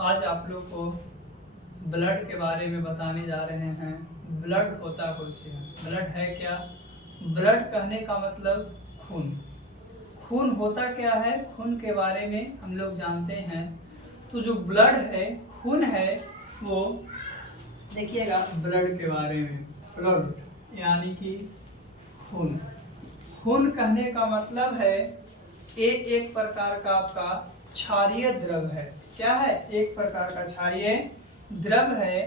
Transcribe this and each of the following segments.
आज आप लोग को ब्लड के बारे में बताने जा रहे हैं। ब्लड होता कुछ है, ब्लड है क्या? ब्लड कहने का मतलब खून। खून होता क्या है, खून के बारे में हम लोग जानते हैं। तो जो ब्लड है, खून है, वो देखिएगा ब्लड के बारे में। ब्लड यानी कि खून। खून कहने का मतलब है ये एक प्रकार का आपका क्षारीय द्रव है। क्या है? एक प्रकार का क्षारीय द्रव है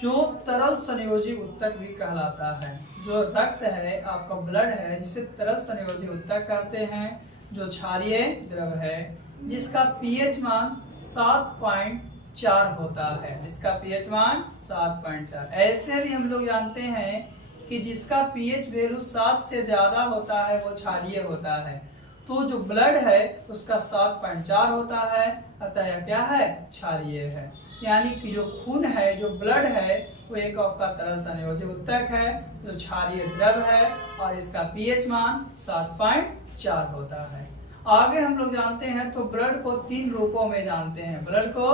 जो तरल संयोजी उत्तक भी कहलाता है। जो रक्त है, आपका ब्लड है, जिसे तरल संयोजी उत्तक कहते हैं, जो क्षारीय द्रव है, जिसका पीएच मान 7.4 होता है। जिसका पीएच मान 7.4। ऐसे भी हम लोग जानते हैं कि जिसका पीएच वैल्यू 7 से ज्यादा होता है वो क्षारीय होता है। तो जो ब्लड है उसका 7.4 होता है, अतः यह क्या है? क्षारीय है। यानी कि जो खून है, जो ब्लड है, वो एक आपका तरल संयोजी उत्तक है जो क्षारीय द्रव है और इसका पीएच मान 7.4 होता है। आगे हम लोग जानते हैं तो ब्लड को 3 रूपों में जानते हैं। ब्लड को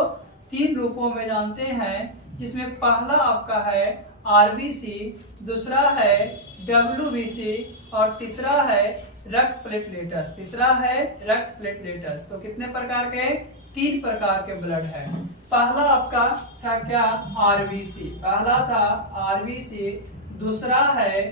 3 रूपों में जानते हैं, जिसमें पहला आपका है आरबीसी, दूसरा है डब्ल्यूबीसी और तीसरा है रक्त प्लेटलेट्स। तीसरा है रक्त प्लेटलेट्स। तो कितने प्रकार के? 3 प्रकार के ब्लड है। पहला आपका था क्या? आरबीसी। पहला था आरबीसी, दूसरा है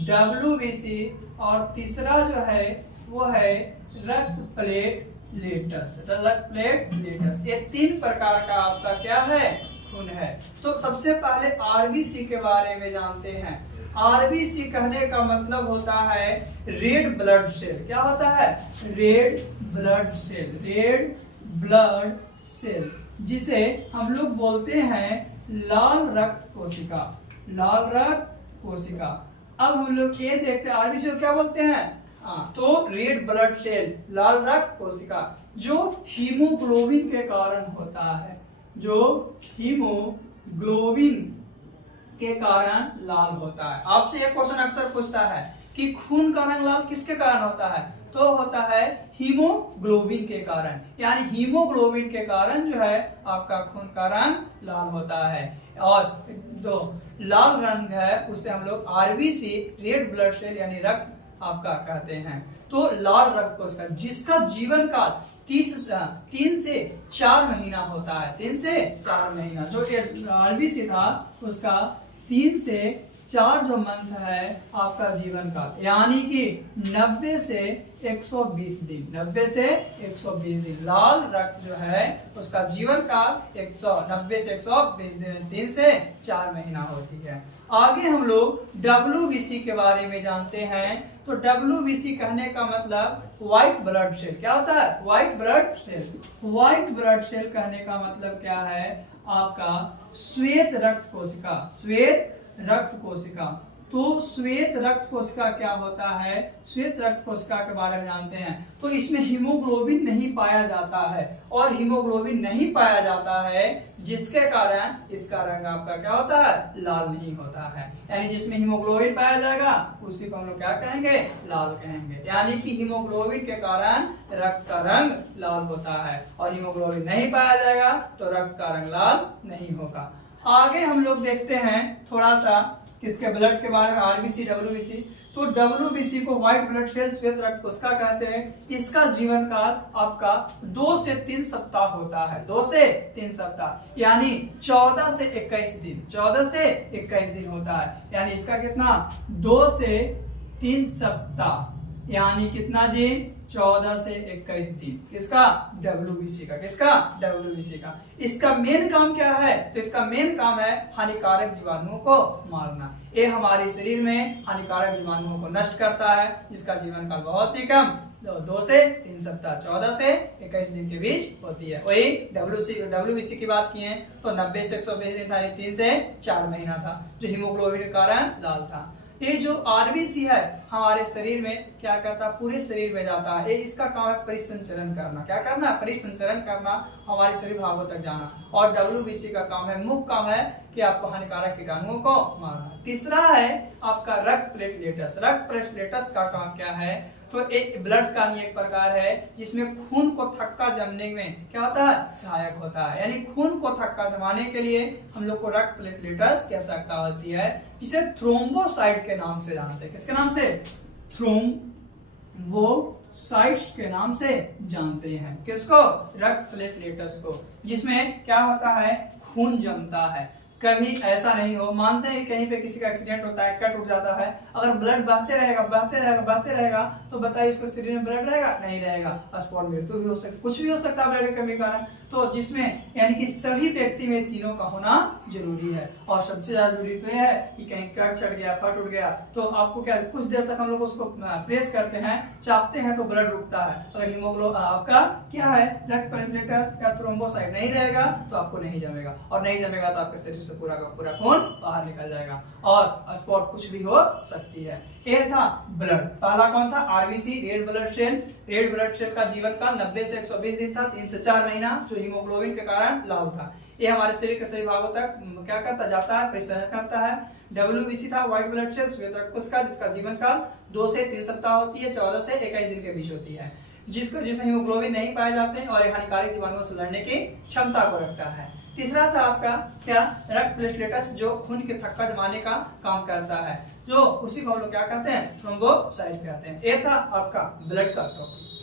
डब्ल्यूबीसी और तीसरा जो है वो है रक्त प्लेटलेट्स। रक्त प्लेटलेट्स, ये 3 प्रकार का आपका क्या है? खून है। तो सबसे पहले आरबीसी के बारे में जानते हैं। आरबीसी कहने का मतलब होता है रेड ब्लड सेल। क्या होता है? Red blood cell. Red blood cell, जिसे हम लोग बोलते हैं लाल रक्त कोशिका। लाल रक्त कोशिका। अब हम लोग ये देखते हैं आरबीसी को क्या बोलते हैं। तो रेड ब्लड सेल, लाल रक्त कोशिका, जो हीमोग्लोबिन के कारण होता है। जो हीमोग्लोबिन के कारण लाल होता है। आपसे एक क्वेश्चन अक्सर पूछता है कि खून का रंग लाल किसके कारण होता है? तो होता है हीमोग्लोबिन के कारण। यानी हीमोग्लोबिन के कारण जो है आपका खून का रंग लाल होता है। और जो लाल रंग है उसे हम लोग आरबीसी, रेड ब्लड सेल यानी रक्त आपका कहते हैं। तो लाल रक्त कोशिका, जिसका जीवन काल 3 से 4 महीना होता है। 3 से 4 महीना। जो आरबीसी था उसका 3 से 4 जो मंथ है आपका जीवन काल, यानी कि 90 से 120 दिन। 90 से 120 दिन। लाल रक्त जो है उसका जीवन काल 90 से 120 दिन, 3 से 4 महीना होती है। आगे हम लोग डब्ल्यूबीसी के बारे में जानते हैं। तो डब्ल्यूबीसी कहने का मतलब व्हाइट ब्लड सेल। क्या होता है? White blood cell. White blood cell कहने का मतलब क्या है? आपका श्वेत रक्त कोशिका। श्वेत रक्त कोशिका। तो श्वेत रक्त कोशिका क्या होता है? श्वेत रक्त कोशिका के बारे में जानते हैं। तो इसमें हीमोग्लोबिन नहीं पाया जाता है, और हीमोग्लोबिन नहीं पाया जाता है जिसके कारण इसका रंग आपका क्या होता है? लाल नहीं होता है। यानी जिसमें हीमोग्लोबिन पाया जाएगा उसी को हम लोग क्या कहेंगे? लाल कहेंगे। यानी कि हीमोग्लोबिन के कारण रक्त का रंग लाल होता है, और हीमोग्लोबिन नहीं पाया जाएगा तो रक्त का रंग लाल नहीं होगा। आगे हम लोग देखते हैं थोड़ा सा किसके ब्लड के बारे में, आरबीसी, डब्ल्यूबीसी। तो डब्ल्यूबीसी को व्हाइट ब्लड सेल, श्वेत रक्त कोशिका कहते हैं। इसका जीवन काल आपका 2 से 3 सप्ताह होता है। 2 से 3 सप्ताह यानी 14 से 21 दिन। 14 से 21 दिन होता है। यानी इसका कितना? 2 से 3 सप्ताह यानी कितना जी? 14 से 21 दिन। किसका? डब्ल्यूबीसी का। किसका? डब्ल्यूबीसी का। इसका मेन काम क्या है? तो इसका मेन काम है हानिकारक जीवाणुओं को मारना। ये हमारे शरीर में हानिकारक जीवाणुओं को नष्ट करता है, जिसका जीवन काल बहुत ही कम 2 से 3 सप्ताह, 14 से 21 दिन के बीच होती है। वही डब्ल्यूबीसी की बात किए तो 90 से 120 दिन था, 3 से 4 महीना था, जो हीमोग्लोबिन के कारण लाल था। ये जो आरबीसी है हमारे शरीर में क्या करता है? पूरे शरीर में जाता है। ये इसका काम है परिसंचरण करना। क्या करना? परिसंचरण करना, हमारे शरीर भागों तक जाना। और डब्ल्यूबीसी का काम है, मुख्य काम है कि आपको हानिकारक कीटाणुओं को मारना। तीसरा है आपका रक्त प्लेटलेट्स। रक्त प्लेटलेट्स का काम क्या है? तो एक ब्लड का ही एक प्रकार है जिसमें खून को थक्का जमने में क्या होता है, सहायक होता है। यानी खून को थक्का जमाने के लिए हम लोग को रक्त प्लेटलेट्स की आवश्यकता होती है, जिसे थ्रोम्बोसाइट के नाम से जानते हैं। किसके नाम से, थ्रोम्बोसाइट्स के नाम से जानते हैं। किसको, रक्त प्लेटलेट्स को, जिसमें क्या होता है, खून जमता है। कभी ऐसा नहीं हो, मानते हैं कहीं पे किसी का एक्सीडेंट होता है, कट उठ जाता है, अगर ब्लड बहते रहेगा बहते रहेगा बहते रहेगा तो बताइए उसके शरीर में ब्लड रहेगा, नहीं रहेगा, स्पॉट मृत्यु भी हो सकती, कुछ भी हो सकता है ब्लड की कमी के कारण। तो जिसमें यानी कि सभी व्यक्ति में तीनों का होना जरूरी है। और सबसे ज्यादा जरूरी तो यह है कि कहीं कट चढ़ गया, फट उठ गया तो आपको क्या, कुछ देर तक हम लोग उसको प्रेस करते हैं, चापते हैं तो ब्लड रुकता है। अगर हीमोग्लोबिन आपका क्या है, रक्त प्लेटलेट्स या थ्रोम्बोसाइट नहीं रहेगा तो आपको नहीं जमेगा, और नहीं जमेगा तो आपके शरीर से पूरा का पूरा खून बाहर निकल जाएगा और स्पॉट कुछ भी हो सकती है। ये था ब्लड। पहला कौन था, RBC, red blood cell. Red blood cell का जीवन काल 90 से 120 दिन था, 3 से 4 महीना, जो हीमोग्लोबिन के कारण लाल था। ये हमारे शरीर के सभी भागों तक क्या करता जाता है, परिसंचरण करता है। डब्ल्यूबीसी था व्हाइट ब्लड सेल, श्वेत रक्तकोश का, जिसका जीवन काल 2 से 3 सप्ताह होती है, 14 से 21 दिन के बीच होती है, जिसमें हीमोग्लोबिन नहीं पाए जाते हैं और ये हानिकारक जीवाणुओं से लड़ने की क्षमता को रखता है। तीसरा था आपका क्या, रक्त प्लेटलेट्स, जो खून के थक्का जमाने का काम करता है, जो उसी को हम लोग क्या कहते हैं, थ्रोम्बोसाइट कहते हैं। ये था आपका ब्लड का टॉपिक।